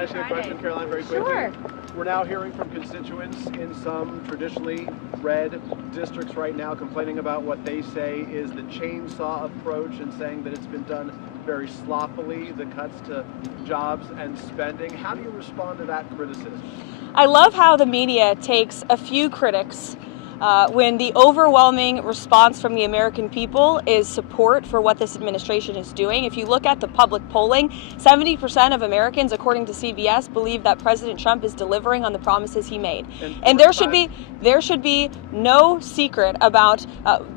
I ask you a question, Caroline, very quickly? Sure. We're now hearing from constituents in some traditionally red districts right now complaining about what they say is the chainsaw approach and saying that it's been done very sloppily, the cuts to jobs and spending. How do you respond to that criticism? I love how the media takes a few critics when the overwhelming response from the American people is support for what this administration is doing. If you look at the public polling, 70% of Americans, according to CBS, believe that President Trump is delivering on the promises he made. And there should be no secret about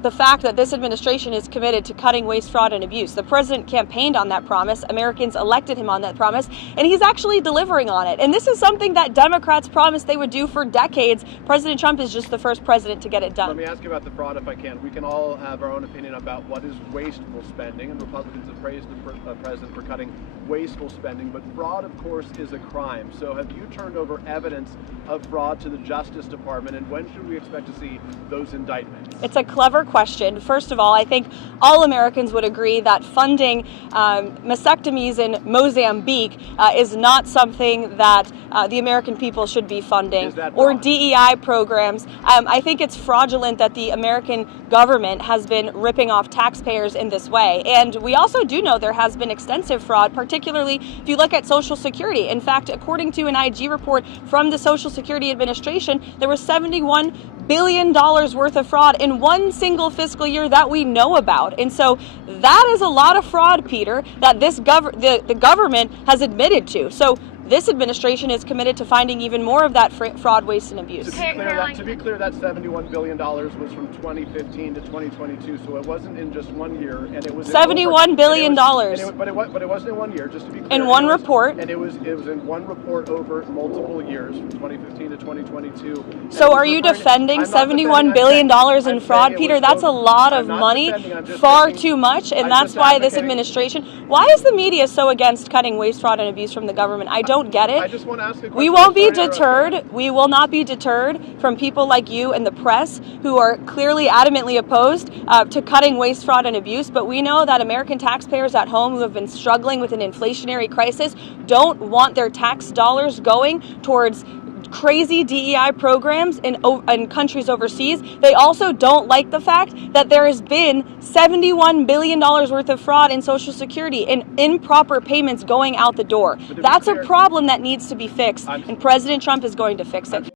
the fact that this administration is committed to cutting waste, fraud, and abuse. The president campaigned on that promise. Americans elected him on that promise, and he's actually delivering on it. And this is something that Democrats promised they would do for decades. President Trump is just the first president to get it done. Let me ask you about the fraud, if I can. We can all have our own opinion about what is wasteful spending, and Republicans have praised the president for cutting wasteful spending, but fraud, of course, is a crime. So have you turned over evidence of fraud to the Justice Department, and when should we expect to see those indictments? It's a clever question. First of all, I think all Americans would agree that funding mastectomies in Mozambique is not something that the American people should be funding, or DEI programs. I think it's fraudulent that the American government has been ripping off taxpayers in this way. And we also do know there has been extensive fraud, particularly if you look at Social Security. In fact, according to an IG report from the Social Security Administration, there was $71 billion worth of fraud in one single fiscal year that we know about. And so that is a lot of fraud, Peter, that the government has admitted to. So this administration is committed to finding even more of that fraud, waste, and abuse. To be clear, that $71 billion was from 2015 to 2022, so it wasn't in just 1 year, and it was $71 billion. But it wasn't in 1 year, just to be clear. In one report. And it was in one report over multiple years, from 2015 to 2022. So are you defending $71 billion in fraud, Peter? That's a lot of money, far too much, and that's why this administration... Why is the media so against cutting waste, fraud, and abuse from the government? I don't get it. I just want to ask a question. We won't be deterred. We will not be deterred from people like you and the press who are clearly adamantly opposed to cutting waste, fraud, and abuse. But we know that American taxpayers at home who have been struggling with an inflationary crisis don't want their tax dollars going towards crazy DEI programs in countries overseas. They also don't like the fact that there has been $71 billion worth of fraud in Social Security and improper payments going out the door. That's a problem that needs to be fixed, and President Trump is going to fix it.